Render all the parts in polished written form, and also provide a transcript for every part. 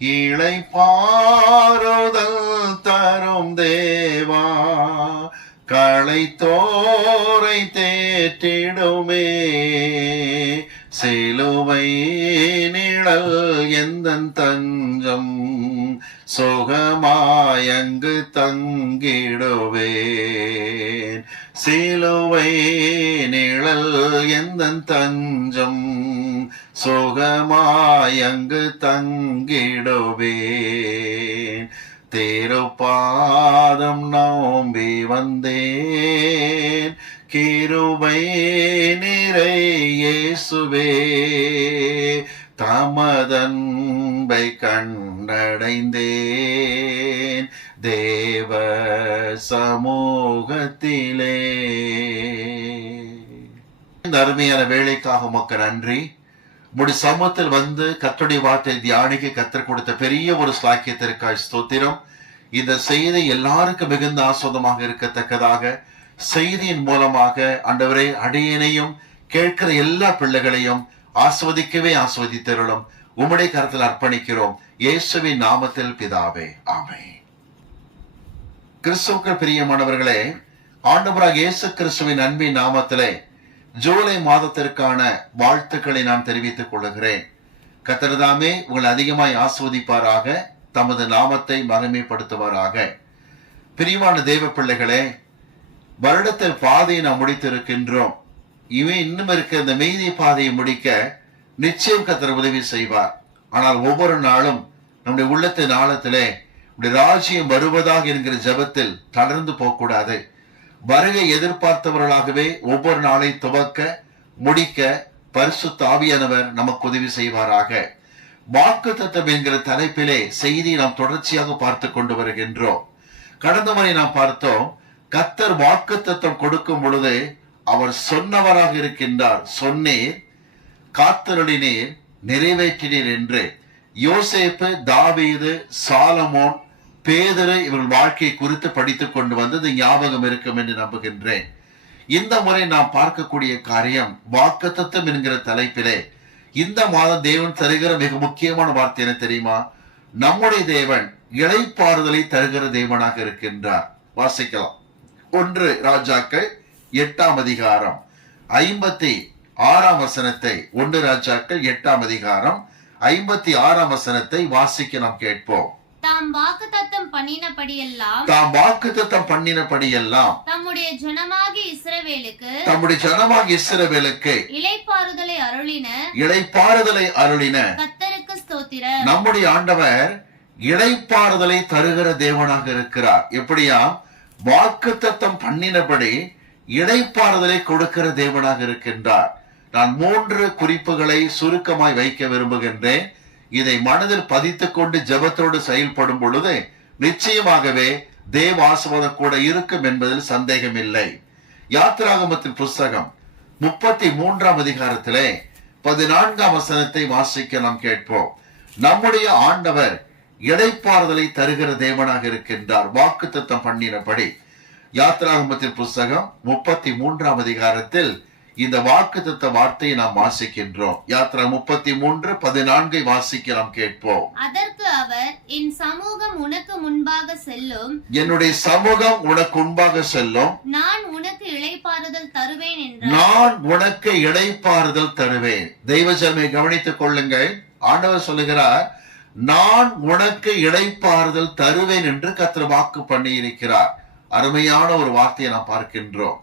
இளைப்பாறுதல் தரும் தேவா, களைத்தோரை தேற்றிடுமே. சிலுவை நிழல் எந்தன் தஞ்சம், சுகமாயங்கு தங்கிடுவேன். சிலுவை நிழல் எந்தன் தஞ்சம், சுகமாயங்கு தங்கிடுவேன். திருப்பாதம் நோம்பி வந்தேன், கிருபை நிறை இயேசுவே. தமதன்பை கண்டடைந்தேன் தேவ சமூகத்திலே. இந்த அருமையான வேலைக்காக உமக்கு நன்றி. உம்முடைய சமூகத்தில் வந்து கர்த்தருடைய வார்த்தை தியானிக்க கர்த்தர் கொடுத்த பெரிய ஒரு ஸ்லாக்கியத்திற்காய் ஸ்தோத்திரம். இந்த செய்தி எல்லாருக்கும் மிகுந்த ஆஸ்வாதமாக இருக்கத்தக்கதாக செய்தியின் மூலமாக ஆண்டவரே அடியேனையும் கேட்கிற எல்லா பிள்ளைகளையும் ஆஸ்வதிக்கவே ஆஸ்வதித்தருளும். உம்முடைய கரத்தில் அர்ப்பணிக்கிறோம் இயேசுவின் நாமத்தில் பிதாவே, ஆமென். கிறிஸ்துவுக்குள் பிரியமானவர்களே, ஆண்டவராக இயேசு கிறிஸ்துவின் அன்பின் நாமத்திலே ஜூலை மாதத்திற்கான வாழ்த்துக்களை நான் தெரிவித்துக் கொள்கிறேன். கர்த்தர் தாமே உங்களை அதிகமாய் ஆஸ்வதிப்பாராக, தமது நாமத்தை மகிமைப்படுத்துவாராக. பிரியமான தேவ பிள்ளைகளே, வருடத்தில் பாதையை நாம் முடித்திருக்கின்றோம். இவன் இன்னும் இருக்க இந்த மீதி பாதையை முடிக்க நிச்சயம் கர்த்தர் உதவி செய்வார். ஆனால் ஒவ்வொரு நாளும் நம்முடைய உள்ளத்தின் ஆழத்திலே நம்முடைய ராஜ்யம் வருவதாக என்கிற ஜெபத்தில் தளர்ந்து போகக்கூடாது. வருகை எதிர்பார்த்தவர்களாகவே ஒவ்வொரு நாளை துவக்க முடிக்க பரிசுத்த ஆவியானவர் நமக்கு உதவி செய்வாராக. வாக்குத்தத்தம் என்கிற தலைப்பிலே செய்தி நாம் தொடர்ச்சியாக பார்த்து கொண்டு வருகின்றோம். கடந்த முறை நாம் பார்த்தோம், கர்த்தர் வாக்குத்தத்தம் கொடுக்கும் பொழுது அவர் சொன்னவராக இருக்கின்றார். சொன்னீர், காத்தருளினீர், நிறைவேற்றினீர் என்று. யோசேப்பு, தாவீது, சாலமோன், பேதுரு இவர்கள் வாழ்க்கையை குறித்து படித்துக் கொண்டு வந்தது ஞாபகம் இருக்கும் என்று நம்புகின்றேன். இந்த முறை நாம் பார்க்கக்கூடிய காரியம் வாக்குத்தத்தம் என்கிற தலைப்பிலே இந்த மாதம் தேவன் தருகிற மிக முக்கியமான வார்த்தை என்ன தெரியுமா? நம்முடைய தேவன் இளைப்பாறுதலை தருகிற தேவனாக இருக்கின்றார். வாசிக்கலாம். 1 ராஜாக்கள் 8ஆம் அதிகாரம் 56ஆம் வசனத்தை, 1 ராஜாக்கள் 8ஆம் அதிகாரம் 56ஆம் வசனத்தை வாசிக்க நாம் கேட்போம். தாம் வாக்குத்தத்தம் பண்ணினபடியெல்லாம் தம்முடைய ஜனமாகிய இஸ்ரவேலுக்கு இளைப்பாறுதலை அருளின கர்த்தருக்கு ஸ்தோத்திரம். நம்முடைய ஆண்டவர் இளைப்பாறுதலை தருகிற தேவனாக இருக்கிறார். எப்படியா? வாக்குத்தத்தம் பண்ணினபடி இளைப்பாறுதலை கொடுக்கிற தேவனாக இருக்கின்றார். நான் 3 குறிப்புகளை சுருக்கமாய் வைக்க விரும்புகின்றேன். இதை மனதில் பதித்துக் கொண்டு ஜெபத்தோடு செயல்படும் பொழுது நிச்சயமாகவே தேவ ஆசீர்வாதம் கூட இருக்கும் என்பதில் சந்தேகம் இல்லை. யாத்திராகமத்தின் புஸ்தகம் 33ஆம் அதிகாரத்திலே 14ஆம் வசனத்தை வாசிக்க நாம் கேட்போம். நம்முடைய ஆண்டவர் இளைப்பாறுதலை தருகிற தேவனாக இருக்கின்றார் வாக்குத்தத்தம் பண்ணினபடி. யாத்திராகமத்தின் புஸ்தகம் 33ஆம் அதிகாரத்தில் இந்த வாக்குத்தத்த வார்த்தையை நாம் வாசிக்கின்றோம். யாத்ரா 33:14 வாசிக்க நாம் கேட்போம். அதற்கு அவர், என் சமூகம் உனக்கு முன்பாக செல்லும், என்னுடைய சமூகம் உனக்கு முன்பாக செல்லும், நான் உனக்கு இளைப்பாறுதல் தருவேன் என்றார். நான் உனக்கு இளைப்பாறுதல் தருவேன். தெய்வ ஜனமே கவனித்துக் கொள்ளுங்கள். ஆண்டவர் சொல்லுகிறார், நான் உனக்கு இளைப்பாறுதல் தருவேன் என்று கர்த்தர் வாக்கு பண்ணி இருக்கிறார். அருமையான ஒரு வார்த்தையை நாம் பார்க்கின்றோம்.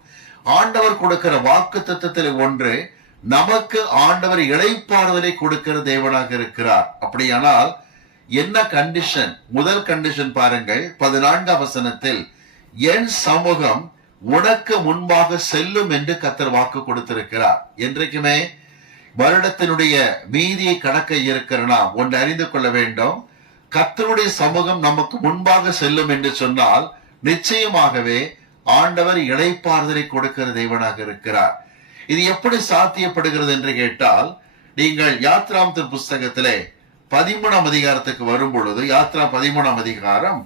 ஆண்டவர் கொடுக்கிற வாக்கு தத்தத்தில் ஒன்று, நமக்கு ஆண்டவர் இளைப்பாறுதலை கொடுக்கிற தேவனாக இருக்கிறார். அப்படியானால் என்ன கண்டிஷன்? முதல் கண்டிஷன் பாருங்கள், 14ஆம் வசனத்தில், என் சமூகம் உனக்கு முன்பாக செல்லும் என்று கர்த்தர் வாக்கு கொடுத்திருக்கிறார். என்றைக்குமே வருடத்தினுடைய மீதியை கடக்க இருக்கிற நாம் ஒன்று அறிந்து கொள்ள வேண்டும். கர்த்தருடைய சமூகம் நமக்கு முன்பாக செல்லும் என்று சொன்னால் நிச்சயமாகவே ஆண்டவர் இளைப்பாறுதலை கொடுக்கிற தேவனாக இருக்கிறார். இது எப்படி சாத்தியப்படுகிறது என்று கேட்டால், நீங்கள் யாத்ராமத்தின் புஸ்தகத்திலே 13ஆம் அதிகாரத்துக்கு வரும் பொழுது, யாத்ரா 13ஆம் அதிகாரம்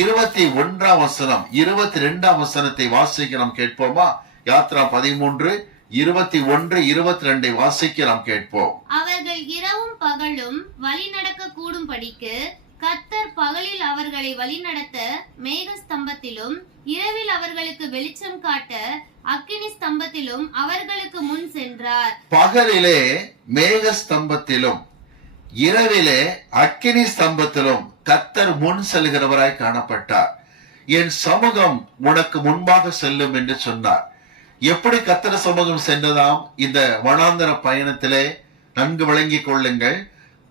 21ஆம் வசனம் 22ஆம் வசனத்தை வாசிக்க நாம் கேட்போமா? யாத்ரா 13, 21, 22 வாசிக்க நாம் கேட்போம். அவர்கள் இரவும் பகலும் வழி நடக்க கூடும்படிக்கு கர்த்தர் பகலில் அவர்களை வழிநடத்த மேக ஸ்தம்பத்திலும் இரவில் அவர்களுக்கு வெளிச்சம் காட்ட அக்கினி ஸ்தம்பத்திலும் அவர்களுக்கு முன் சென்றார். பகலிலே மேக ஸ்தம்பத்திலும் இரவிலே அக்கினி ஸ்தம்பத்திலும் கர்த்தர் முன் செல்கிறவராய் காணப்பட்டார். என் சமூகம் உனக்கு முன்பாக செல்லும் என்று சொன்னார். எப்படி கர்த்தர் சமூகம் சென்றதாம்? இந்த வனாந்தர பயணத்திலே நன்கு விளங்கிக் கொள்ளுங்கள்.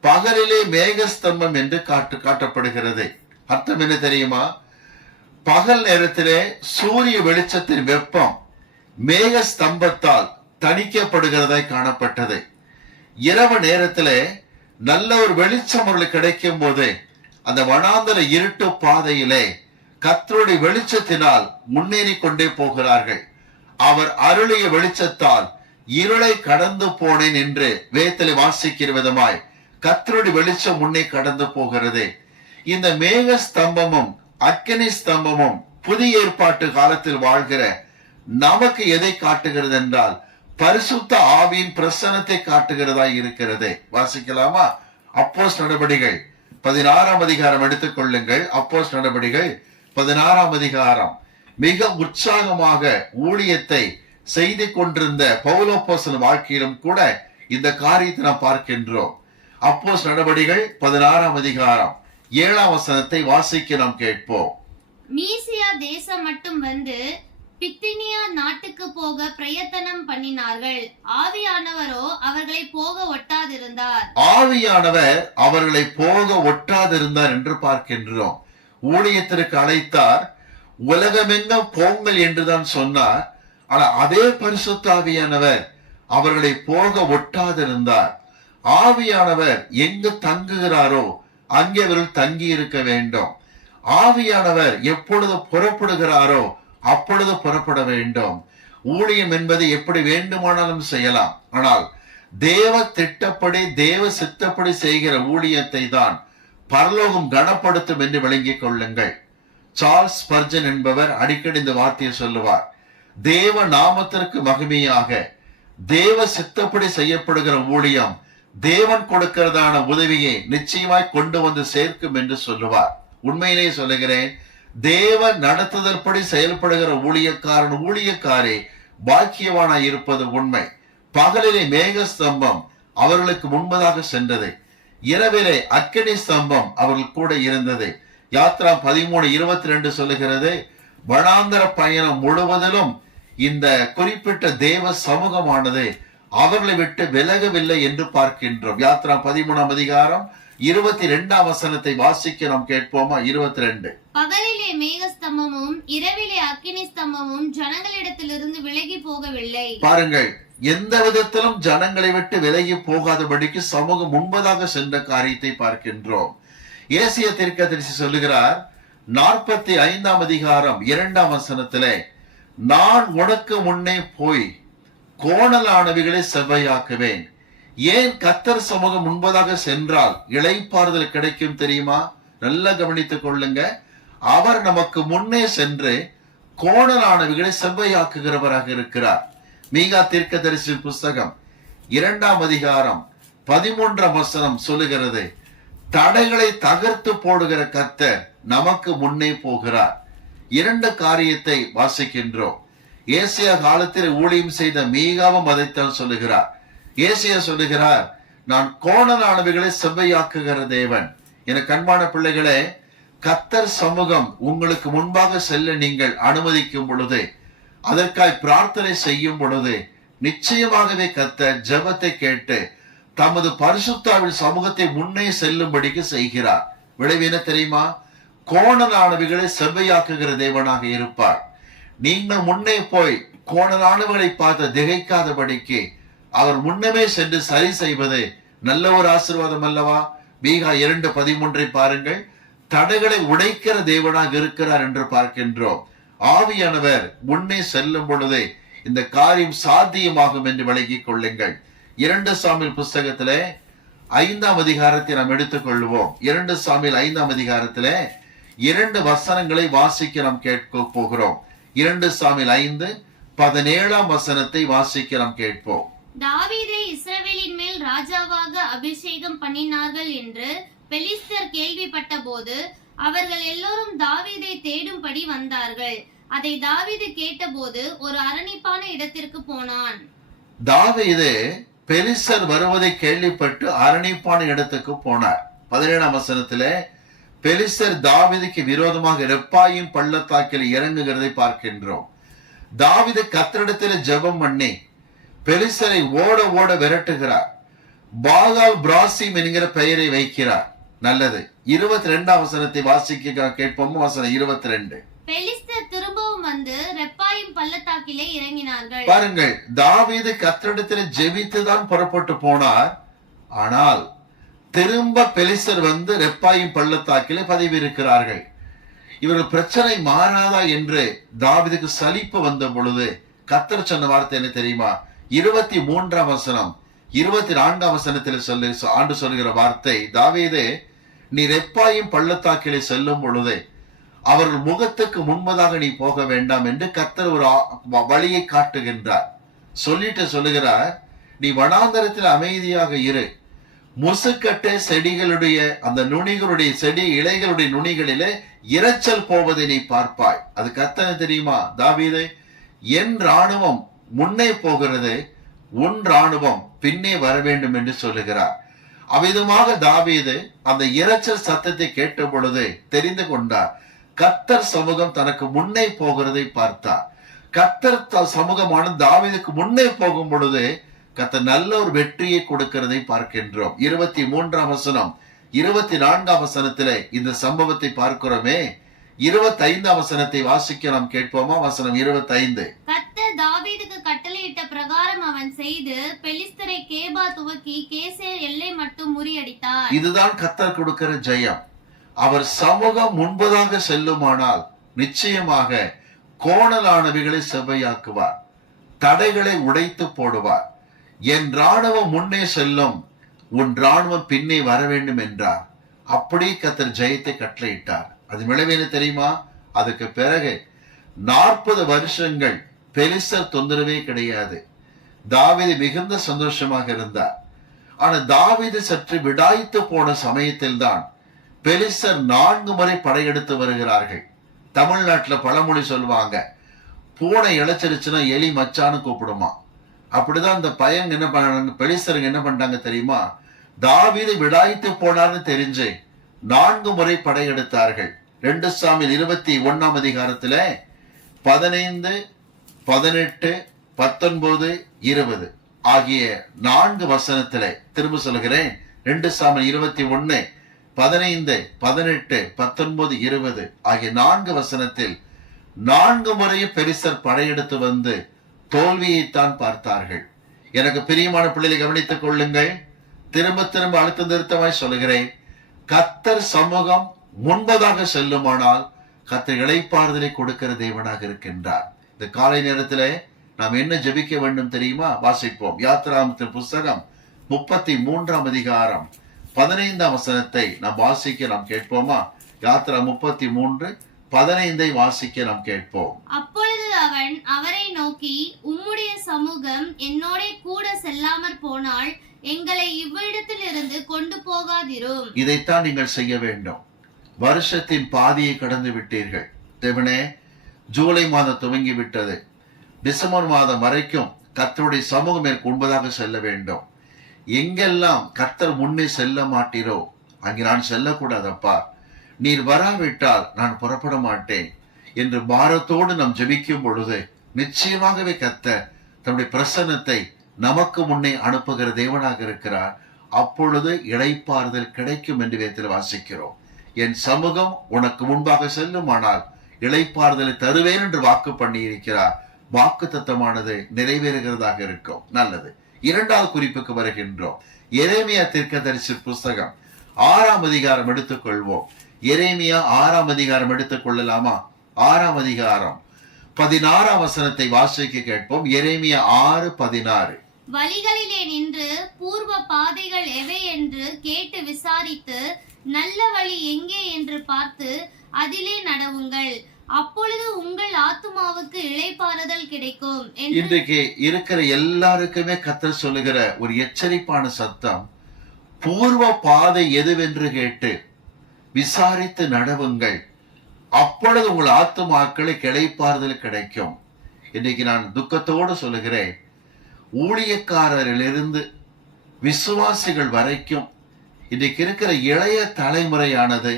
பகலிலே மேகஸ்தம்பம் என்று காட்டப்படுகிறது. அர்த்தம் என்ன தெரியுமா? பகல் நேரத்திலே சூரிய வெளிச்சத்தின் வெப்பம் மேக ஸ்தம்பத்தால் தணிக்கப்படுகிறதாய் காணப்பட்டது. இரவு நேரத்திலே நல்ல ஒரு வெளிச்சம் அவர்களுக்கு கிடைக்கும் போது அந்த வனாந்தர இருட்டு பாதையிலே கர்த்தருடைய வெளிச்சத்தினால் முன்னேறி கொண்டே போகிறார்கள். அவர் அருளிய வெளிச்சத்தால் இருளை கடந்து போனேன் என்று வேதத்திலே வாசிக்கிற விதமாய் கர்த்தருடைய வெளிச்சம் முன்னே கடந்து போகிறது. இந்த மேக ஸ்தம்பமும் அக்கினி ஸ்தம்பமும் புதிய ஏற்பாட்டு காலத்தில் வாழ்கிற நமக்கு எதை காட்டுகிறது என்றால் பரிசுத்த ஆவியின் பிரசன்னத்தை காட்டுகிறதா இருக்கிறது. வாசிக்கலாமா? அப்போஸ்தலர் நடபடிகள் 16ஆம் அதிகாரம் எடுத்துக் கொள்ளுங்கள். அப்போஸ்தலர் நடபடிகள் 16ஆம் அதிகாரம். மிக உற்சாகமாக ஊழியத்தை செய்து கொண்டிருந்த பவுலப்போஸ்தலன் வாழ்க்கையிலும் கூட இந்த காரியத்தை நாம் பார்க்கின்றோம். அப்போஸ்தலர் நடபடிகள் 16ஆம் அதிகாரம் 7ஆம் வசனத்தை வாசிக்க நாம் கேட்போம். மீசியா தேசம் மட்டும் வந்து பித்தினியா நாட்டுக்கு போக பிரயத்தனம் பண்ணினார்கள். ஆவியானவரோ அவர்களை போக ஒட்டாதிருந்தார். ஆவியானவர் அவர்களை போக ஒட்டாதிருந்தார் என்று பார்க்கின்றோம். ஊழியத்திற்கு அழைத்தார். உலகமெங்கும் போங்கள் என்றுதான் சொன்னார். ஆனால் அதே பரிசுத்த ஆவியானவர் அவர்களை போக ஒட்டாதிருந்தார். ஆவியானவர் எங்கு தங்குகிறாரோ அங்கே அவர்கள் தங்கி இருக்க வேண்டும். ஆவியானவர் எப்பொழுது புறப்படுகிறாரோ அப்பொழுது புறப்பட வேண்டும். ஊழியம் என்பது எப்படி வேண்டுமானாலும் செய்யலாம். ஆனால் தேவ திட்டப்படி தேவ சித்தப்படி செய்கிற ஊழியத்தை தான் பரலோகம் கனப்படுத்தும் என்று விளங்கிக் கொள்ளுங்கள். சார்ல்ஸ் ஸ்பர்ஜன் என்பவர் அடிக்கடி இந்த வார்த்தையை சொல்லுவார். தேவ நாமத்திற்கு மகிமையாக தேவ சித்தப்படி செய்யப்படுகிற ஊழியம் தேவன் கொடுக்கிறதான உதவியை நிச்சயமாய் கொண்டு வந்து சேர்க்கும் என்று சொல்லுவார். உண்மையிலேயே சொல்லுகிறேன், தேவ நடத்துதற்படி செயல்படுகிற ஊழியக்காரி பாக்கியவானாய் இருப்பது உண்மை. பகலிலே மேக ஸ்தம்பம் அவர்களுக்கு முன்பதாக சென்றது. இரவிலே அக்கினி ஸ்தம்பம் அவர்கள் கூட இருந்தது. யாத்ரா 13:22 சொல்லுகிறது, வனாந்தர பயணம் முழுவதிலும் இந்த குறிப்பிட்ட தேவ சமூகமானது அவர்களை விட்டு விலகவில்லை என்று பார்க்கின்றோம். யாத்ரா 13ஆம் அதிகாரம் 22ஆம் வசனத்தை வாசிக்க நாம் கேட்போமா? 22. பகலிலே மேகஸ்தம்பமும் இரவிலே அக்கினி ஸ்தம்பமும் ஜனங்களிடத்திலிருந்து விலகி போகவில்லை. பாருங்கள், எந்த விதத்திலும் ஜனங்களை விட்டு விலகி போகாதபடிக்கு சமூகம் முன்பதாக சென்ற காரியத்தை பார்க்கின்றோம். ஏசியா தீர்க்கதரிசி சொல்லுகிறார் 45ஆம் அதிகாரம் 2ஆம் வசனத்திலே, நான் உனக்கு முன்னே போய் கோணலானவைகளை செவ்வையாக்குவேன். ஏன் கர்த்தர் சமூகம் முன்பதாக சென்றால் இளைப்பாறுதல் கிடைக்கும் தெரியுமா? நல்லா கவனித்துக் கொள்ளுங்க. அவர் நமக்கு முன்னே சென்று கோணலானவைகளை செவ்வையாக்குகிறவராக இருக்கிறார். மீகா தீர்க்கதரிசி புஸ்தகம் 2ஆம் அதிகாரம் 13ஆம் வசனம் சொல்லுகிறது, தடைகளை தகர்த்து போடுகிற கர்த்தர் நமக்கு முன்னே போகிறார். 2 காரியத்தை வாசிக்கின்றோம். ஏசியா காலத்தில் ஊழியம் செய்த மீகாவும் அதைத்தான் சொல்லுகிறார். ஏசியா சொல்லுகிறார், நான் கோணலானவைகளை செவ்வையாக்குகிற தேவன். என கண்பான பிள்ளைகளே, கர்த்தர் சமூகம் உங்களுக்கு முன்பாக செல்ல நீங்கள் அனுமதிக்கும் பொழுது, அதற்காய் பிரார்த்தனை செய்யும் பொழுது, நிச்சயமாகவே கர்த்தர் ஜெபத்தை கேட்டு தமது பரிசுத்தாவின் சமூகத்தை முன்னே செல்லும்படிக்கு செய்கிறார். விளைவு என்ன தெரியுமா? கோணலானவைகளை செவ்வையாக்குகிற தேவனாக இருப்பார். நீங்கள் முன்னே போய் கோணலானவைகளை பார்த்து திகைக்காதபடிக்கு அவர் முன்னமே சென்று சரி செய்வது நல்ல ஒரு ஆசீர்வாதம் அல்லவா? மீகா 2:13 பாருங்கள். தடைகளை உடைக்கிற தேவனாக இருக்கிறார் என்று பார்க்கின்றோம். ஆவியானவர் முன்னே செல்லும் பொழுது இந்த காரியம் சாத்தியமாகும் என்று விளங்கிக் கொள்ளுங்கள். 2 சாமுவேல் புஸ்தகத்திலே 5ஆம் அதிகாரத்தை நாம் எடுத்துக் கொள்வோம். 2 சாமுவேல் 5ஆம் அதிகாரத்திலே 2 வசனங்களை வாசிக்க நாம் கேட்க போகிறோம். 2 சாமுவேல் 5 17ஆம் வசனத்தை வாசிக்க நாம் கேட்போம். தாவீதை இஸ்ரவேலின் மேல் ராஜாவாக அபிஷேகம் பண்ணினார்கள் என்று பெலிஸ்தர் கேள்விப்பட்ட போது அவர்கள் எல்லோரும் தாவீதை தேடும்படி வந்தார்கள். அதை தாவீது கேட்டபோது ஒரு அரணிப்பான இடத்திற்கு போனான். தாவீது பெலிஸ்தர் வருவதை கேள்விப்பட்டு அரணிப்பான இடத்துக்கு போனார். 17ஆம் வசனத்திலே பெலிஸ்தர் தாவீதுக்கு விரோதமாக ரெப்பாயீம் பள்ளத்தாக்கில் இறங்குகிறதை பார்க்கின்றோம். தாவீது கர்த்தரிடத்தில் ஜெபம் பண்ணி பெலிஸ்தரை ஓட ஓட விரட்டுகிறார். பாகால் பிராசிம் என்கிற பெயரை வைக்கிறார். நல்லது. 22ஆம் வசனத்தை வாசிக்க கேட்போம். வசனம் 22. பெலிஸ்தர் திரும்பவும் வந்து ரெப்பாயீம் பள்ளத்தாக்கிலே இறங்கினார்கள். பாருங்கள், தாவீது கர்த்தரிடத்தில் ஜெபித்துதான் புறப்பட்டு போனார். ஆனால் திரும்ப பெலிஸ்தர் வந்து ரெப்பாயீம் பள்ளத்தாக்கிலே பதவி இருக்கிறார்கள். இவர்கள் பிரச்சனை மாறாதா என்று தாவீதுக்கு சலிப்பு வந்த பொழுது கர்த்தர் சொன்ன வார்த்தை என்ன தெரியுமா? 23ஆம் வசனம் 24ஆம் வசனத்தில் ஆண்டு சொல்கிற வார்த்தை, தாவீதே, நீ ரெப்பாயீம் பள்ளத்தாக்கிலே செல்லும் பொழுது அவர்கள் முகத்துக்கு முன்பதாக நீ போக வேண்டாம் என்று கர்த்தர் ஒரு வழியை காட்டுகின்றார். சொல்லிட்டு சொல்லுகிறார், நீ வனாந்தரத்தில் அமைதியாக இரு. முசுக்கட்டை செடிகளுடைய அந்த நுனிகளுடைய செடி இலைகளுடைய நுனிகளிலே இரைச்சல் போவதை நீ பார்ப்பாய். அது கர்த்தர் தெரியுமா? தாவீதே, என் ராணுவம் முன்னே போகிறது, உன் ராணுவம் பின்னே வர வேண்டும் என்று சொல்லுகிறார். அவ்விதமாக தாவீது அந்த இரைச்சல் சத்தத்தை கேட்ட பொழுது தெரிந்து கொண்டார், கர்த்தர் சமூகம் தனக்கு முன்னே போகிறதை பார்த்தார். கர்த்தர் சமூகமான தாவீதுக்கு முன்னே போகும் பொழுது கர்த்தர் நல்ல ஒரு வெற்றியை கொடுக்கிறதை பார்க்கின்றோம். 23ஆம் வசனம் 24ஆம் வசனத்திலே இந்த சம்பவத்தை பார்க்கிறோமே. 25ஆம் வசனத்தை வாசிக்க நாம் கேட்போமா? வசனம் 25. கர்த்தர் தாவீதுக்கு கட்டளையிட்ட பிரகாரம் அவன் செய்து பெலிஸ்தரை கேபா துவக்கி கேசேர் எல்லை மட்டும் முறியடித்தார். இதுதான் கர்த்தர் கொடுக்கிற ஜெயம். அவர் சமூகம் முன்பதாக செல்லுமானால் நிச்சயமாக கோணலானவைகளை செவ்வையாக்குவார், தடைகளை உடைத்து போடுவார். என் ராணுவம் முன்னே செல்லும், உன் ராணுவம் பின்னே வர வேண்டும் என்றார். அப்படி கர்த்தர் ஜெயத்தை கட்டளையிட்டார். அது விளைவேன்னு தெரியுமா? அதுக்கு பிறகு 40 வருஷங்கள் பெலிஸ்தர் தொந்தரவே கிடையாது. தாவீது மிகுந்த சந்தோஷமாக இருந்தார். ஆனா தாவீது சற்று விடாய்த்து போன சமயத்தில் தான் பெலிஸ்தர் 4 முறை படையெடுத்து வருகிறார்கள். தமிழ்நாட்டுல பழமொழி சொல்லுவாங்க, பூனை இழைச்சிருச்சுன்னா எலி மச்சான்னு கூப்பிடுமா. அப்படிதான் அந்த பையன் என்ன பண்ணாங்க, பெலிஸ்தருக்கு என்ன பண்ணாங்க தெரியுமா? தாவீது விடாய்த்து போனார்னு தெரிஞ்சு 4 முறை படையெடுத்தார்கள். 2 சாமுவேல் 21ஆம் அதிகாரத்துல 15, 18, 19, 20 ஆகிய 4 வசனத்திலே திரும்ப சொல்கிறேன். 2 சாமுவேல் 21, 15, 18, 19, 20 ஆகிய 4 வசனத்தில் 4 முறையும் பெலிஸ்தர் படையெடுத்து வந்து தோல்வியைத்தான் பார்த்தார்கள். எனக்கு பிரியமான பிள்ளைகளை கவனித்துக் கொள்ளுங்கள். திரும்ப திரும்ப அழுத்த திருத்தமாய் சொல்லுகிறேன், கர்த்தர் சமூகம் முன்பதாக செல்லுமானால் கர்த்தர் இளைப்பாறுதலை கொடுக்கிற தேவனாக இருக்கின்றார். இந்த காலை நேரத்திலே நாம் என்ன ஜெபிக்க வேண்டும் தெரியுமா? வாசிப்போம். யாத்திராகமத்தின் புஸ்தகம் 33ஆம் அதிகாரம் 15ஆம் வசனத்தை நாம் வாசிக்க நாம் கேட்போமா? யாத்திரா 33, 15 வாசிக்க நாம் கேட்போம். அப்பொழுது அவன் அவரை நோக்கி, உம்முடைய சமூகம் என்னோட கூட செல்லாமற் போனால் எங்களை இவ்விடத்திலிருந்து கொண்டு போகாதிரும். இதைத்தான் நீங்கள் செய்ய வேண்டும். வருஷத்தின் பாதியை கடந்து விட்டீர்கள். தேவனே, ஜூலை மாதம் துவங்கி விட்டது. டிசம்பர் மாதம் வரைக்கும் கர்த்தருடைய சமூகம் எனக்கு உண்பதாக செல்ல வேண்டும். எங்கெல்லாம் கர்த்தர் முன்னே செல்ல மாட்டீரோ அங்கே நான் செல்லக்கூடாதப்பா. நீர் வராவிட்டால் நான் புறப்பட மாட்டேன் என்று பாரத்தோடு நாம் ஜெபிக்கும் பொழுது நிச்சயமாகவே கர்த்தர் தன்னுடைய பிரசன்னத்தை நமக்கு முன்னே அனுப்புகிற தேவனாக இருக்கிறார். அப்பொழுது இளைப்பாறுதல் கிடைக்கும் என்று வேதத்தில் வாசிக்கிறோம். என் சமூகம் உனக்கு முன்பாக செல்லுமானால் இளைப்பாறுதலை தருவேன் என்று வாக்கு பண்ணி இருக்கிறார். வாக்கு தத்தமானது நிறைவேறுகிறதாக இருக்கும். நல்லது. 2வது குறிப்புக்கு வருகின்றோம். எரேமியா தீர்க்கதரிசி புஸ்தகம் 6ஆம் அதிகாரம் எடுத்துக்கொள்வோம். எரேமியா 6ஆம் அதிகாரம் எடுத்துக் கொள்ளலாமா? 6ஆம் அதிகாரம் 16ஆம் வசனத்தை வாசிக்க கேட்போம். எரேமியா 6:16. வழிகளிலே நின்று பூர்வ பாதைகள் எவை என்று கேட்டு விசாரித்து நல்ல வழி எங்கே என்று பார்த்து அதிலே நடவுங்கள். அப்பொழுது உங்கள் ஆத்துமாவுக்கு இளைப்பாறுதல் கிடைக்கும் என்று இன்றைக்கு இருக்கிற எல்லாருக்குமே கர்த்தர் சொல்லுகிற ஒரு எச்சரிப்பான சத்தம், பூர்வ பாதை எதுவென்று கேட்டு விசாரித்து நடவுங்கள், அப்பொழுது உங்கள் ஆத்துமாக்களுக்கு இளைப்பாறுதல் கிடைக்கும். இன்னைக்கு நான் துக்கத்தோடு சொல்லுகிறேன், ஊழியக்காரரிலிருந்து விசுவாசிகள் வரைக்கும் இன்றைக்கு இருக்கிற இளைய தலைமுறையானது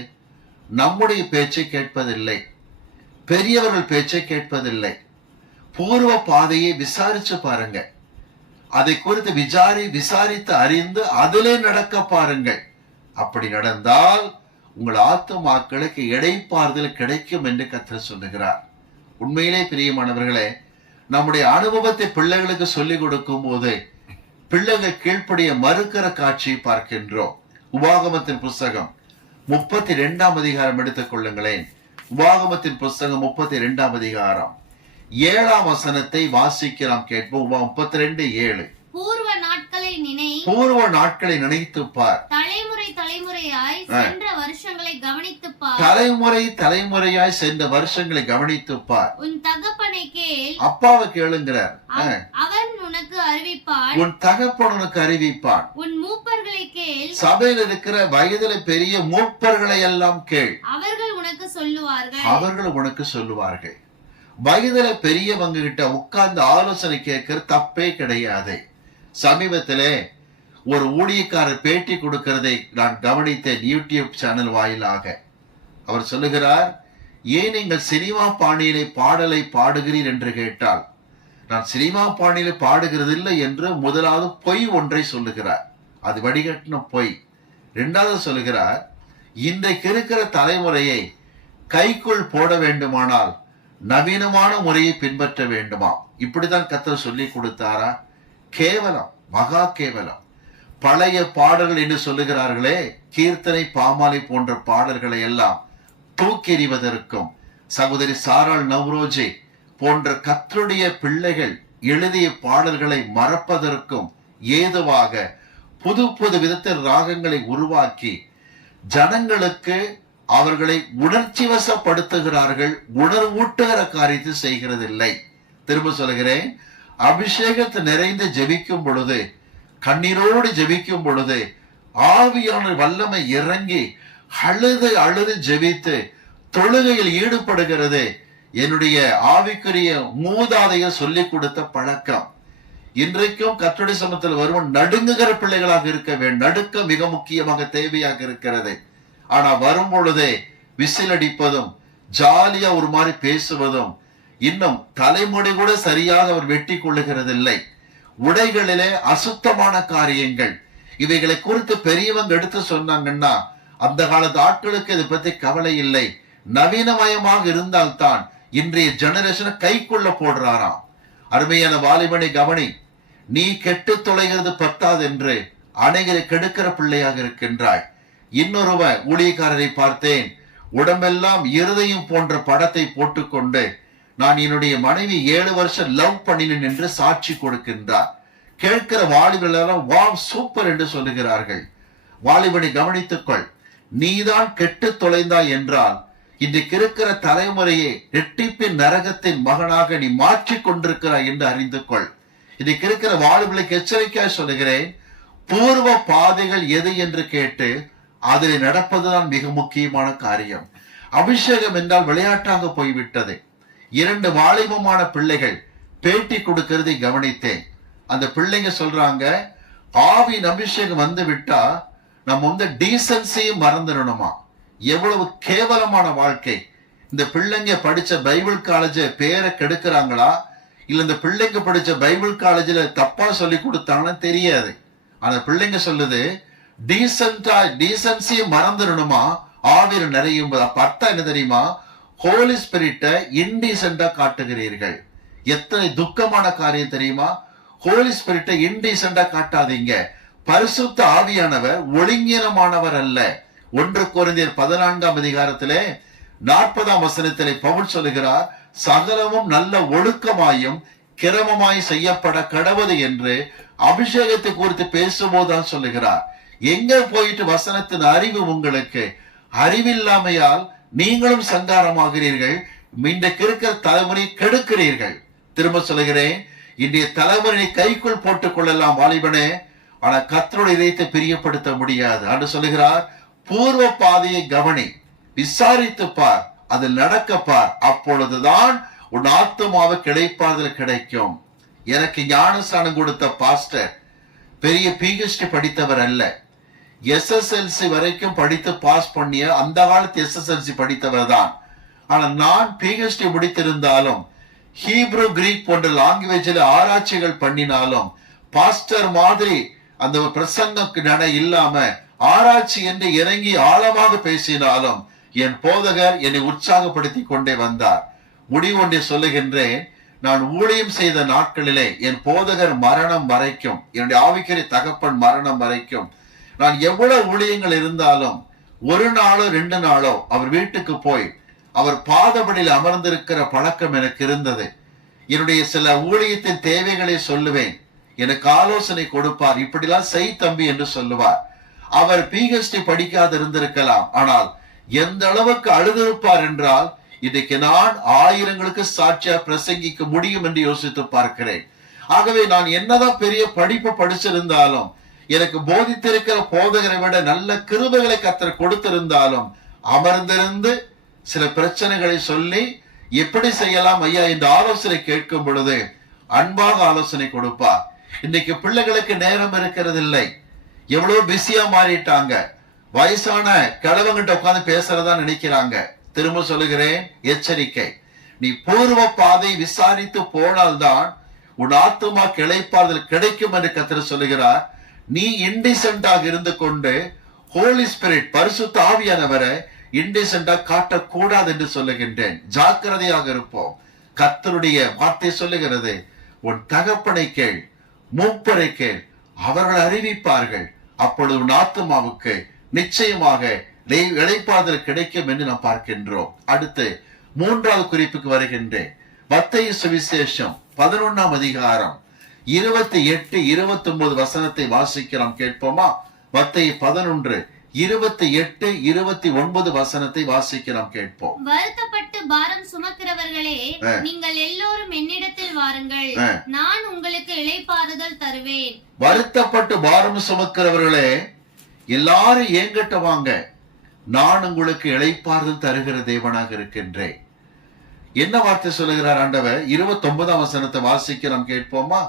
நம்முடைய பேச்சை கேட்பதில்லை, பெரியவர்கள் பேச்சை கேட்பதில்லை. பூர்வ பாதையை விசாரிச்சு பாருங்க, அதை குறித்து விசாரித்து அறிந்து அதிலே நடக்க பாருங்கள். அப்படி நடந்தால் உங்கள் ஆத்துமாக்களுக்கு இளைப்பாறுதல் கிடைக்கும் என்று கர்த்தர் சொல்லுகிறார். உண்மையிலே பிரியமானவர்களே, நம்முடைய அனுபவத்தை பிள்ளைகளுக்கு சொல்லிக் கொடுக்கும் போது பிள்ளைகள் கீழ்ப்படிய மறுக்கிற காட்சியை பார்க்கின்றோம். உபாகமத்தின் புஸ்தகம் 32ஆம் அதிகாரம் எடுத்துக் கொள்ளுங்களேன். உபாகமத்தின் புஸ்தகம் 32ஆம் அதிகாரம் 7ஆம் வசனத்தை வாசிக்கலாம், கேட்போம். 32:7. பூர்வ நாட்களை நினைத்து பார், தலைமுறையாய் சென்ற வருஷங்களை கவனித்துப் பார், தலைமுறையாய் சென்ற வருஷங்களை கவனித்துப் பார். உன் தகப்பனை கேள், அப்பாவை கேளுங்கிறார். அவன் உனக்கு அறிவிப்பான், உன் தகப்பன் உனக்கு அறிவிப்பான். உன் மூப்பர்களை கேள், சபையில் இருக்கிற வயதில பெரிய மூப்பர்களை எல்லாம் கேள், அவர்கள் உனக்கு சொல்லுவார்கள். வயதுல பெரியவங்க கிட்ட உட்கார்ந்து ஆலோசனை கேட்கிற தப்பே கிடையாது. சமீபத்திலே ஒரு ஊழியக்காரர் பேட்டி கொடுக்கிறதை நான் கவனித்தேன் யூடியூப் சேனல் வாயிலாக. அவர் சொல்லுகிறார், ஏன் நீங்கள் சினிமா பாணியிலே பாடலை பாடுகிறீர் என்று கேட்டால், நான் சினிமா பாணியிலே பாடுகிறது இல்லை என்று முதலாவது பொய் ஒன்றை சொல்லுகிறார். அது வடிகட்டின பொய். இரண்டாவது சொல்லுகிறார், இன்றைக்கு இருக்கிற தலைமுறையை கைக்குள் போட வேண்டுமானால் நவீனமான முறையை பின்பற்ற வேண்டுமா? இப்படிதான் கர்த்தர் சொல்லி கொடுத்தாரா? கேவலம், மகா கேவலம். பழைய பாடல்கள் என்று சொல்லுகிறார்களே, கீர்த்தனை, பாமாலை போன்ற பாடல்களை எல்லாம் தூக்கி எறிவதற்கும், சகோதரி சாராள் நவ்ரோஜி போன்ற கர்த்தருடைய பிள்ளைகள் எழுதிய பாடல்களை மறப்பதற்கும் ஏதுவாக புது புது விதத்தில் ராகங்களை உருவாக்கி ஜனங்களுக்கு அவர்களை உணர்ச்சி வசப்படுத்துகிறார்கள். உணர்வூட்டுகிற காரியத்தை செய்கிறதில்லை. திரும்ப சொல்கிறேன், அபிஷேகத்தை நிறைந்து ஜெபிக்கும் பொழுது, கண்ணீரோடு ஜெபிக்கும் பொழுது ஆவியான வல்லமை இறங்கி அழுது ஜெபித்து தொழுகையில் ஈடுபடுகிறது என்னுடைய ஆவிக்குரிய மூதாதையர் சொல்லிக் கொடுத்த பழக்கம். இன்றைக்கும் கர்த்தருடைய சமூகத்தில் வருவன் நடுங்குகிற பிள்ளைகளாக இருக்க வேண்டும். நடுக்கம் மிக முக்கியமாக தேவையாக இருக்கிறது. ஆனா வரும் பொழுதே விசில் அடிப்பதும், ஜாலியா ஒரு மாதிரி பேசுவதும், இன்னும் தலைமுடி கூட சரியாக அவர் வெட்டி கொள்ளுகிறதில்லை. உடைகளிலே அசுத்தமான காரியங்கள், இவைகளை குறித்து பெரியவங்க எடுத்து சொன்னாங்கன்னா அந்த காலத்து ஆட்களுக்கு இதை பத்தி கவலை இல்லை. நவீனமயமாக இருந்தால்தான் இன்றைய ஜெனரேஷனை கைக்குள்ள போடுறாராம். அருமையான வாலிபனை கவனி, நீ கெட்டு தொலைகிறது பத்தாது என்று அனைவரை கெடுக்கிற பிள்ளையாக இருக்கின்றாய். இன்னொருவ ஊழியக்காரரை பார்த்தேன், உடம்பெல்லாம் இருதயம் போன்ற படத்தை போட்டுக்கொண்டு நான் என்னுடைய மனைவி 7 வருஷம் லவ் பண்ணினேன் என்று சாட்சி கொடுக்கின்றார். கேட்கிற வாலிபர்கள் வாவ் சூப்பர் என்று சொல்லுகிறார்கள். வாலிபனை கவனித்துக்கொள், நீதான் கெட்டு தொலைந்தாய் என்றால் இன்றைக்கு இருக்கிற தலைமுறையை ரெட்டிப்பின் நரகத்தின் மகனாக நீ மாற்றிக் கொண்டிருக்கிறாய் என்று அறிந்து கொள். இன்றைக்கு இருக்கிற வாலிபர்களுக்கு எச்சரிக்கையாக சொல்லுகிறேன், பூர்வ பாதைகள் எது என்று கேட்டு அதில் நடப்பதுதான் மிக முக்கியமான காரியம். அபிஷேகம் என்றால் விளையாட்டாக போய்விட்டது. 2 வாலிபமான பிள்ளைகள் பேட்டி கொடுக்கிறதை கவனித்தேன். அந்த பிள்ளைங்க சொல்றாங்க, ஆவின் அபிஷேகம் வந்து விட்டா நம்ம டீசன்சியும் மறந்துடணுமா? எவ்வளவு கேவலமான வாழ்க்கை. இந்த பிள்ளைங்க படிச்ச பைபிள் காலேஜ் பேரை கெடுக்கிறாங்களா, இல்ல இந்த பிள்ளைங்க படிச்ச பைபிள் காலேஜ்ல தப்பா சொல்லி கொடுத்தாங்கன்னு தெரியாது. அந்த பிள்ளைங்க சொல்லுது, டீசன்சியை மறந்துடணுமா ஆவியில் நிறையும் போது. அப்ப அர்த்தம் என்ன தெரியுமா? ஹோலி ஸ்பிரிட்டை இன்டீசென்டா காட்டுகிறீர்கள். எத்தனை துக்கமான காரியம் தெரியுமா? ஹோலி ஸ்பிரிட்டை இன்டீசென்டா காட்டாதீங்க. பரிசுத்த ஆவியானவர் ஒழுங்கீனமானவர் அல்ல. 1 கொரிந்தியர் 14ஆம் அதிகாரத்திலே 40ஆம் வசனத்திலே பவுல் சொல்லுகிறார், சகலமும் நல்ல ஒழுக்கமாயும் கிரமமாய் செய்யப்பட கடவுது என்று அபிஷேகத்தை குறித்து பேசும்போதுதான் சொல்லுகிறார். எங்க போயிட்டு வசனத்தின் அறிவு உங்களுக்கு அறிவில்லாமையால் நீங்களும் சங்காரமாகிறீர்கள், இன்றைக்கு இருக்கிற தலைமுறையை கெடுக்கிறீர்கள். திரும்ப சொல்லுகிறேன், இன்றைய தலைமுறையை கைக்குள் போட்டுக் கொள்ளலாம் வாலிபனே, ஆனா கர்த்தருடைய இதயத்தை பிரியப்படுத்த முடியாது. ஆண்டு சொல்லுகிறார், பூர்வ பாதையை கவனி, விசாரித்து பார், அதில் நடக்க பார், அப்பொழுதுதான் உன் ஆத்துமாவுக்கு இளைப்பாறுதல் கிடைக்கும். எனக்கு ஞானஸ்நானம் கொடுத்த பாஸ்டர் பெரிய PhD படித்தவர் அல்ல, SSLC வரைக்கும் படித்து பாஸ் பண்ணிய அந்த காலத்து SSLC படித்தவர் தான். ஆனா நான் PhD முடித்திருந்தாலும் ஹீப்ரு கிரீக் போன்ற லாங்குவேஜில் ஆராய்ச்சிகள் பண்ணினாலும் பாஸ்டர் மாதிரி அந்த பிரசங்க நட இல்லாம ஆராய்ச்சி என்று இறங்கி ஆழமாக பேசினாலும் என் போதகர் என்னை உற்சாகப்படுத்தி கொண்டே வந்தார். முடிவு ஒன்றை சொல்லுகின்றேன், நான் ஊழியம் செய்த நாட்களிலே என் போதகர் மரணம் வரைக்கும், என்னுடைய ஆவிக்குரிய தகப்பன் மரணம் வரைக்கும், நான் எவ்வளவு ஊழியங்கள் இருந்தாலும் ஒரு நாளோ 2 நாளோ அவர் வீட்டுக்கு போய் அவர் பாதபடியில் அமர்ந்திருக்கிற பழக்கம் எனக்கு இருந்தது. என்னுடைய சில ஊழியத்தின் தேவைகளை சொல்லுவேன், எனக்கு ஆலோசனை கொடுப்பார், இப்படிலாம் செய் தம்பி என்று சொல்லுவார். அவர் PhD படிக்காது இருந்திருக்கலாம், ஆனால் எந்த அளவுக்கு அழுதிருப்பார் என்றால் இன்றைக்கு நான் ஆயிரங்களுக்கு சாட்சியா பிரசங்கிக்க முடியும் என்று யோசித்து பார்க்கிறேன். ஆகவே நான் என்னதான் பெரிய படிப்பு படிச்சிருந்தாலும், எனக்கு போதித்திருக்கிற போதகரை விட நல்ல கிருபைகளை கர்த்தர் கொடுத்திருந்தாலும், அமர்ந்திருந்து சில பிரச்சனைகளை சொல்லி எப்படி செய்யலாம் ஐயா இந்த ஆலோசனை கேட்கும் பொழுது அன்பாக ஆலோசனை கொடுப்பார். இன்னைக்கு பிள்ளைகளுக்கு நேரம் இருக்கிறது இல்லை, எவ்வளவு பிஸியா மாறிட்டாங்க. வயசான கிழவங்கிட்ட உட்கார்ந்து பேசுறதா நினைக்கிறாங்க. திரும்ப சொல்லுகிறேன், எச்சரிக்கை. நீ பூர்வ பாதை விசாரித்து போனால்தான் உன் ஆத்துமா இளைப்பாறுதல் கிடைக்கும் என்று கர்த்தர் சொல்லுகிறார். நீ இன்டிசென்டாக இருந்து கொண்டு ஹோலி ஸ்பிரிட் பரிசுத்த ஆவியானவரை இன்டிசென்டா காட்டக்கூடாது என்று சொல்லுகின்றேன். ஜாக்கிரதையாக இருப்போம். கர்த்தருடைய வார்த்தை சொல்லுகிறது, உன் தகப்பனை கேள், மூப்பரை கேள், அவர்கள் அறிவிப்பார்கள், அப்பொழுது உன் ஆத்துமாவுக்கு நிச்சயமாக இளைப்பாறுதல் கிடைக்கும் என்று நாம் பார்க்கின்றோம். அடுத்து 3வது குறிப்புக்கு வருகின்றேன். மத்தேயு சுவிசேஷம் 11ஆம் அதிகாரம் 28, 29 வசனத்தை வாசிக்கிறோம், கேட்போமா? மத்தேயு 11, 28, 29 வசனத்தை வாசிக்கிறோம், கேட்போம். வருத்தப்பட்டு பாரம் சுமக்கிறவர்களே, நீங்கள் எல்லோரும் என்னிடத்தில் வாருங்கள், நான் உங்களுக்கு இளைப்பாறுதல் தருவேன். வருத்தப்பட்டு பாரம் சுமக்கிறவர்களே, எல்லாரும் என்கிட்ட வாங்க, நான் உங்களுக்கு இளைப்பாறுதல் தருகிற தேவனாக இருக்கின்றேன். என்ன வார்த்தை சொல்லுகிறார் ஆண்டவர்? 29ஆம் வசனத்தை வாசிக்கிறோம், கேட்போமா?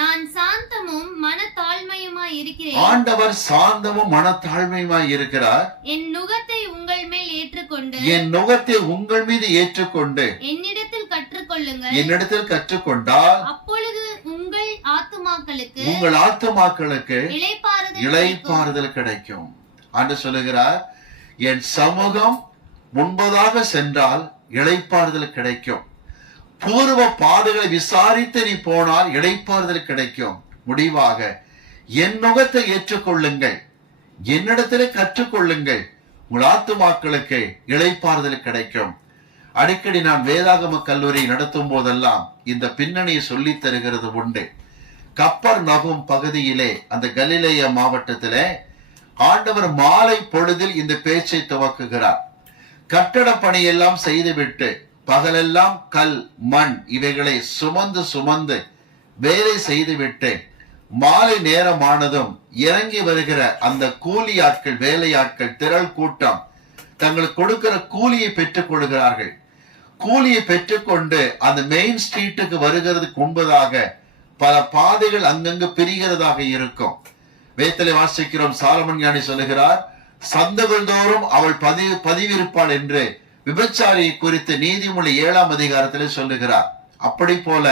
நான் சாந்தமும் மனத்தாழ்மையுமாய் இருக்கிறேன். ஆண்டவர் சாந்தமும் மனத்தாழ்மையுமாய் இருக்கிறார். என் நுகத்தை உங்கள் மேல் ஏற்றுக்கொண்டு, என் நுகத்தை உங்கள் மீது ஏற்றுக்கொண்டு என்னிடத்தில் கற்றுக்கொள்ளுங்கள். என்னிடத்தில் கற்றுக்கொண்டால் அப்பொழுது உங்கள் ஆத்துமாக்களுக்கு இளைப்பாறுதல் கிடைக்கும். ஆண்டு சொல்லுகிறார், என் சமூகம் முன்பதாக சென்றால் இளைப்பாறுதல் கிடைக்கும். பூர்வ பாதைகளை விசாரித்து நீ போனால் இளைப்பாறுதல் கிடைக்கும். முடிவாக என் நுகத்தை ஏற்றுக்கொள்ளுங்கள், என்னிடத்திலே கற்றுக்கொள்ளுங்கள், உங்கள் ஆத்துமாக்களுக்கு இளைப்பாறுதல் கிடைக்கும். அடிக்கடி நான் வேதாகம கல்லூரி நடத்தும் போதெல்லாம் இந்த பின்னணியை சொல்லி தருகிறது உண்டு. கப்பர்நகும் பகுதியிலே, அந்த கலிலேய மாவட்டத்திலே ஆண்டவர் மாலை பொழுதில் இந்த பேச்சை துவக்குகிறார். கட்டட பணியெல்லாம் செய்துவிட்டு பகலெல்லாம் கல் மண் இவைகளை சுமந்து வேலை செய்துவிட்டு மாலை நேரமானதும் இறங்கி வருகிற அந்த கூலி ஆட்கள், வேலையாட்கள் திரள் கூட்டம் தங்களுக்கு கொடுக்கிற கூலியை பெற்றுக் கொள்கிறார்கள். கூலியை பெற்றுக்கொண்டு அந்த மெயின் ஸ்ட்ரீட்டுக்கு வருகிறதுக்கு முன்பதாக பல பாதைகள் அங்கங்கு பிரிகிறதாக இருக்கும். வேதத்திலே வாசிக்கிறோம், சாலமன் ஞானி சொல்லுகிறார், சந்தகள் தோறும் அவள் பதிவிருப்பாள் என்று விபச்சாரியை குறித்து நீதிமொழி 7ஆம் அதிகாரத்திலே சொல்லுகிறார். அப்படி போல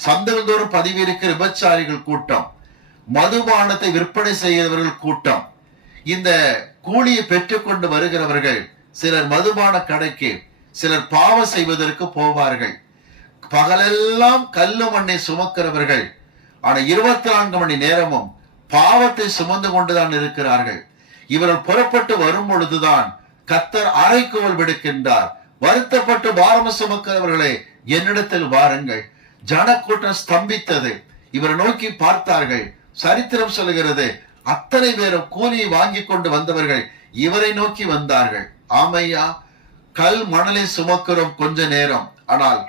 சந்தகள் தோறும் பதிவிருக்கிற விபச்சாரிகள் கூட்டம், மதுபானத்தை விற்பனை செய்கிறவர்கள் கூட்டம், இந்த கூலியை பெற்றுக்கொண்டு வருகிறவர்கள் சிலர் மதுபான கடைக்கு, சிலர் பாவம் செய்வதற்கு போவார்கள். பகலெல்லாம் கல்லு மண்ணை சுமக்கிறவர்கள், ஆனா 24 மணி நேரமும் பாவத்தை சுமந்து கொண்டுதான் இருக்கிறார்கள். இவர்கள் புறப்பட்டு வரும் பொழுதுதான் கர்த்தர் அறைகூவல் விடுக்கின்றார். வருத்தப்பட்டு பாரம் சுமக்கிறவர்களே, என்னிடத்தில் வாருங்கள். ஜனக்கூட்டம் ஸ்தம்பித்தது. இவரை நோக்கி பார்த்தார்கள். சரித்திரம் சொல்லுகிறது, அத்தனை பேரும் கூலியை வாங்கி கொண்டு வந்தவர்கள் இவரை நோக்கி வந்தார்கள். ஆமையா, கல் மணலை சுமக்கிறோம் கொஞ்ச நேரம், ஆனால்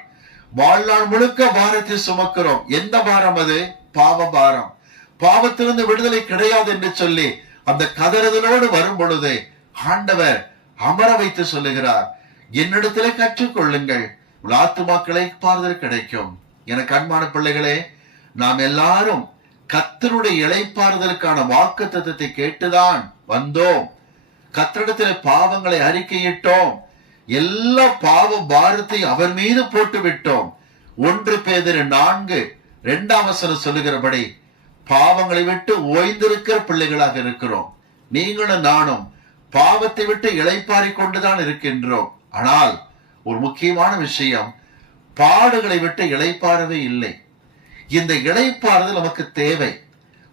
வாழ்நாள் முழுக்க பாரத்தை சுமக்கிறோம். எந்த பாரம் அது? பாவ பாரம். பாவத்திலிருந்து விடுதலை கிடையாது என்று சொல்லி அந்த கதறுதலோடு வரும் பொழுது ஆண்டவர் அமர வைத்து சொல்லுகிறார், என்னிடத்திலே கற்றுக்கொள்ளுங்கள், ஆத்துமாக்களை பாறுதல் கிடைக்கும். எனக்கு அன்பான பிள்ளைகளே, நாம் எல்லாரும் கர்த்தருடைய இளைப்பாறுதலுக்கான வாக்குத்தத்தத்தை கேட்டுதான் வந்தோம். கர்த்தரிடத்தில் பாவங்களை அறிக்கையிட்டோம். எல்லா பாவ பாரத்தை அவர் மீது போட்டு விட்டோம். 1 பேதுரு 4:2 சொல்லுகிறபடி பாவங்களை விட்டு ஓய்ந்திருக்கிற பிள்ளைகளாக இருக்கிறோம். நீங்களும் நானும் பாவத்தை விட்டு இளைப்பாரி கொண்டுதான் இருக்கின்றோம். ஆனால் ஒரு முக்கியமான விஷயம், பாடுகளை விட்டு இளைப்பாறவே இல்லை. இந்த இளைப்பாறுதல் நமக்கு தேவை.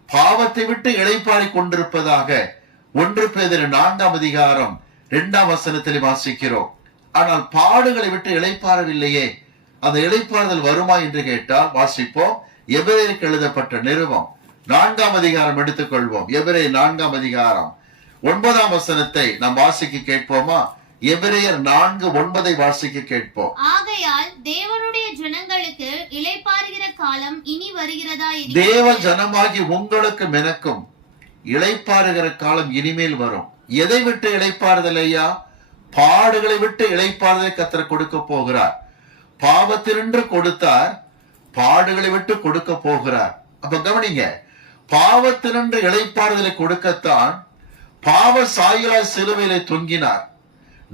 பாவத்தை விட்டு இளைப்பாரி கொண்டிருப்பதாக 1 பேதுரு 4:2 வாசிக்கிறோம். ஆனால் பாடுகளை விட்டு இளைப்பாறவில்லையே, அந்த இளைப்பாறுதல் வருமா என்று கேட்டால் வாசிப்போம். எபிரேயருக்கு எழுதப்பட்ட நிருபம் 4 எடுத்துக்கொள்வோம். எபிரேயர் 4:9 நாம் வாசிக்க கேட்போமா? எபிரேயர் 4:9 வாசிக்க கேட்போம். ஆகையால் தேவனுடைய ஜனங்களுக்கு இளைப்பாறுகிற காலம் இனி வருகிறதா? தேவ ஜனமாகி உங்களுக்கு எனக்கும் இளைப்பாறுகிற காலம் இனிமேல் வரும். எதை விட்டு இளைப்பாறுதல் ஐயா? பாடுகளை விட்டு இளைப்பாறுதலை கர்த்தர் கொடுக்க போகிறார். பாவத்தினின்று கொடுத்தார், பாடுகளை விட்டு கொடுக்க போகிறார். அப்ப கவனிங்க, பாவத்தினின்று இளைப்பாறுதலை கொடுக்கத்தான் பாவ சாயலாய் சிலுவையிலே தொங்கினார்.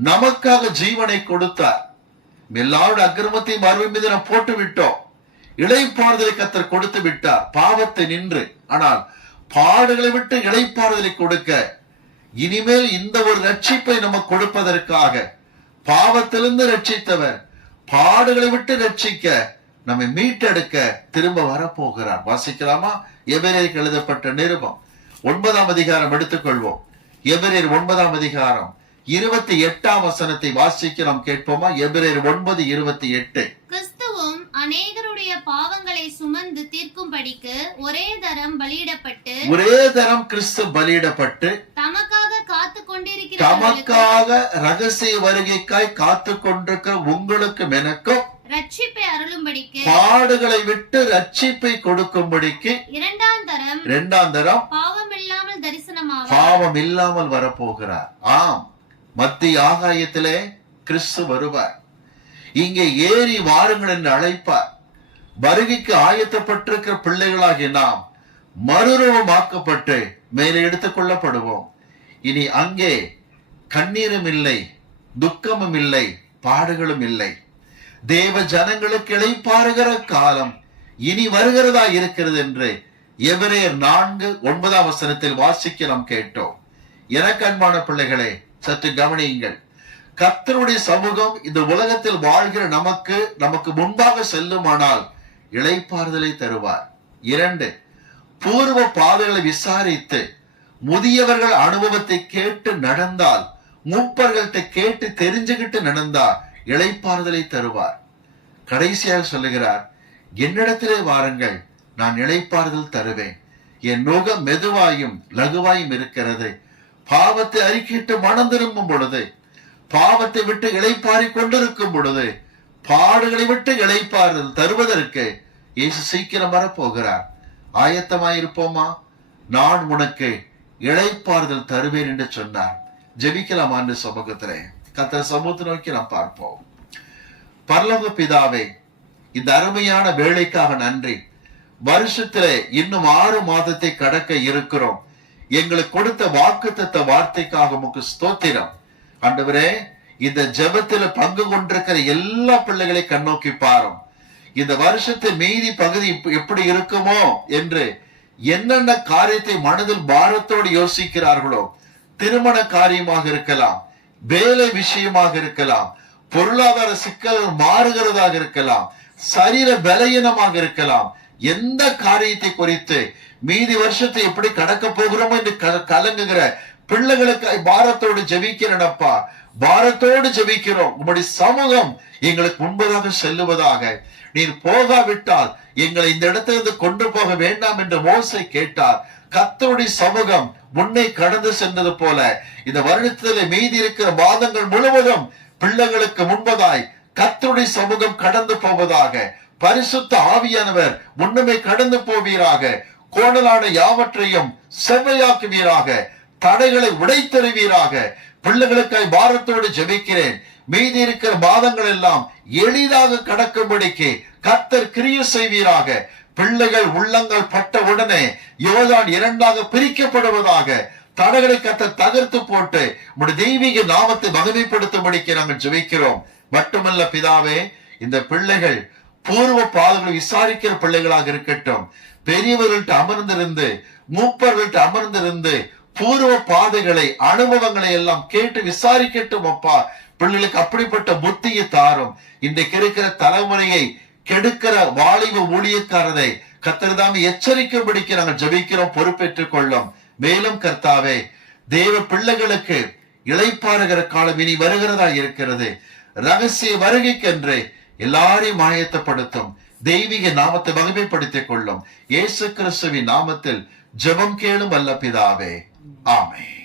நமக்காக ஜீவனை கொடுத்தார். எல்லாருடைய அக்கிரமத்தையும் மறுமை மீது நாம் போட்டு விட்டோம். இளைப்பாறுதலை கர்த்தர் கொடுத்து விட்டார் பாவத்தை நின்று. ஆனால் பாடுகளை விட்டு இளைப்பாறுதலை கொடுக்க, இனிமேல் இந்த ஒரு ரட்சிப்பை நமக்கு கொடுப்பதற்காக பாவத்திலிருந்து ரட்சித்தவர் பாடுகளை விட்டு ரட்சிக்க, நம்மை மீட்டெடுக்க திரும்ப வரப்போகிறார். வாசிக்கலாமா? எபிரேயருக்கு எழுதப்பட்ட நிருபம் 9 எடுத்துக்கொள்வோம். எபிரேயர் 9:28 வாசிக்க நாம் கேட்போமா? எபிரேயர் 9:28. கிறிஸ்துவும் அநேகருடைய பாவங்களை சுமந்து தீர்க்கும்படிக்கு ஒரே தரம் கிறிஸ்து பலியிடப்பட்டு தமக்காக காத்து கொண்டிருக்கிற, தமக்காக ரகசிய வருகைக்காய் காத்து கொண்டிருக்கிற உங்களுக்கு எனக்கும் ரட்சிப்பை அருளும்படிக்கு, பாடுகளை விட்டு ரட்சிப்பை கொடுக்கும்படிக்கு இரண்டாம் தரம் பாவம் இல்லாமல் வரப்போகிறார். ஆம், மத்திய ஆகாயத்திலே கிறிஸ்து வருவார். இங்கே ஏறி வாருங்கள் என்று அழைப்பார். வருகைக்கு ஆயத்தப்பட்டிருக்கிற பிள்ளைகளாகிய நாம் மறுரூபமாக்கப்பட்டு மேலே எடுத்துக் கொள்ளப்படுவோம். இனி அங்கே கண்ணீரும் இல்லை, துக்கமும் இல்லை, பாடுகளும் இல்லை. தேவ ஜனங்களுக்கு இளைப்பாறுகிற காலம் இனி வருகிறதா இருக்கிறது என்று எபிரேயர் 4:9 வாசிக்க நாம் கேட்டோம். எனக்கு அன்பான பிள்ளைகளே, சற்று கவனியுங்கள். கர்த்தருடைய சமூகம் இந்த உலகத்தில் வாழ்கிற நமக்கு முன்பாக செல்லுமானால் இளைப்பாறுதலை தருவார். 2, பூர்வ பாதைகளை விசாரித்து முதியவர்கள் அனுபவத்தை கேட்டு நடந்தால், மூப்பர்கள்ட்ட கேட்டு தெரிஞ்சுக்கிட்டு நடந்தால் இளைப்பாறுதலை தருவார். கடைசியாக சொல்லுகிறார், என்னிடத்திலே வாருங்கள், நான் இளைப்பாறுதல் தருவேன். என் நுகம் மெதுவாயும் லகுவாயும் இருக்கிறது. பாவத்தை அறிக்கையிட்டு மனம் திரும்பும் பொழுது, பாவத்தை விட்டு இளைப்பாரி கொண்டிருக்கும் பொழுது, பாடுகளை விட்டு இளைப்பாறுதல் தருவதற்கு இயேசு சீக்கிரம் வரப்போகிறார். ஆயத்தமாயிருப்போமா? நான் உனக்கு இளைப்பாறுதல் தருவேன் என்று சொன்னார். ஜெபிக்கலாம் ஆண்டு சமூகத்திலே. கர்த்தர் சமூகத்தை நோக்கி நாம் பார்ப்போம். பரலோக பிதாவே, இந்த அருமையான வேலைக்காக நன்றி. வருஷத்திலே இன்னும் 6 மாதத்தை கடக்க இருக்கிறோம். எங்களுக்கு கொடுத்த வாக்குத்தத்த வார்த்தைக்காக உமக்கு ஸ்தோத்திரம். ஆண்டவரே, இந்த ஜெபத்தில் பங்கு கொண்டிருக்கிற எல்லா பிள்ளைகளை கண்ணோக்கி பாரும். இந்த வருஷத்தின் மீதி பகுதி எப்படி இருக்குமோ என்று என்னென்ன காரியத்தை மனதில் பாரத்தோடு யோசிக்கிறார்களோ, திருமண காரியமாக இருக்கலாம், வேலை விஷயமாக இருக்கலாம், பொருளாதார சிக்கல்கள் மாறுகிறதாக இருக்கலாம், சரீர பலவீனமாக இருக்கலாம், எந்த காரியத்தை குறித்து மீதி வருஷத்தை எப்படி கடக்க போகிறோமோ என்று கலங்குகிற பிள்ளைகளுக்கு பாரத்தோடு ஜெபிக்கிறேனப்பா. பாரத்தோடு ஜெபிக்கிறோம். உம்முடைய சமூகம் எங்களுக்கு முன்பதாக செல்லுவதாக. நீர் போகாவிட்டால் எங்களை இந்த இடத்திலிருந்து கொண்டு போக வேண்டாம் என்று மோசே கேட்டார். கர்த்தருடைய சமூகம் முன்னே கடந்து சென்றது போல இந்த வருடத்திலே மீதி இருக்கிற மாதங்கள் முழுவதும் பிள்ளைகளுக்கு முன்பதாய் கர்த்தருடைய சமூகம் கடந்து போவதாக. பரிசுத்த ஆவியானவர் முன்னமே கடந்து போவீராக. கோணலான யாவற்றையும் செவ்வையாக்குவீராக. தடைகளை உடைத்தெறிவீராக. பிள்ளைகளுக்காய் பாரத்தோடு ஜெபிக்கிறேன். மீதி இருக்கிற மாதங்கள் எல்லாம் எளிதாக கடக்கும்படிக்கு கர்த்தர் கிரியை செய்வீராக. பிள்ளைகள் உள்ளங்கள் பட்ட உடனே யோர்தான் இரண்டாக பிரிக்கப்படுவதாக. தடைகளை கர்த்தர் தகர்த்து போட்டு உம்முடைய தெய்வீக நாமத்தை மகிமைப்படுத்தும்படிக்கு நாங்கள் ஜெபிக்கிறோம். மட்டுமல்ல பிதாவே, இந்த பிள்ளைகள் பூர்வ பாதங்களை விசாரிக்கிற பிள்ளைகளாக இருக்கட்டும். பெரியவர்கள்ட்ட அமர்ந்திருந்து, மூப்பர்கள்ட்ட அமர்ந்திருந்து பூர்வ பாதைகளை, அனுபவங்களை எல்லாம் கேட்டு விசாரிக்கட்டும். அப்பா, பிள்ளைகளுக்கு அப்படிப்பட்ட புத்தியை தாரும். இன்றைக்கு இருக்கிற தலைமுறையை கெடுக்கிற வாலிப ஊழியக்காரரை கர்த்தர்தாமே எச்சரிக்கும்படிக்கு நாங்கள் ஜெபிக்கிறோம். பொறுப்பேற்றுக் கொள்ளும். மேலும் கர்த்தாவே, தேவ பிள்ளைகளுக்கு இளைப்பாறுகிற காலம் இனி வருகிறதா இருக்கிறது. ரகசிய வருகைக்கென்று எல்லாரையும் ஆயத்தப்படுத்தும். தெய்வீக நாமத்தை மகிமைப்படுத்திக் கொள்ளும். இயேசு கிறிஸ்துவின் நாமத்தில் ஜெபம் கேளும் வல்ல பிதாவே. ஆமென்.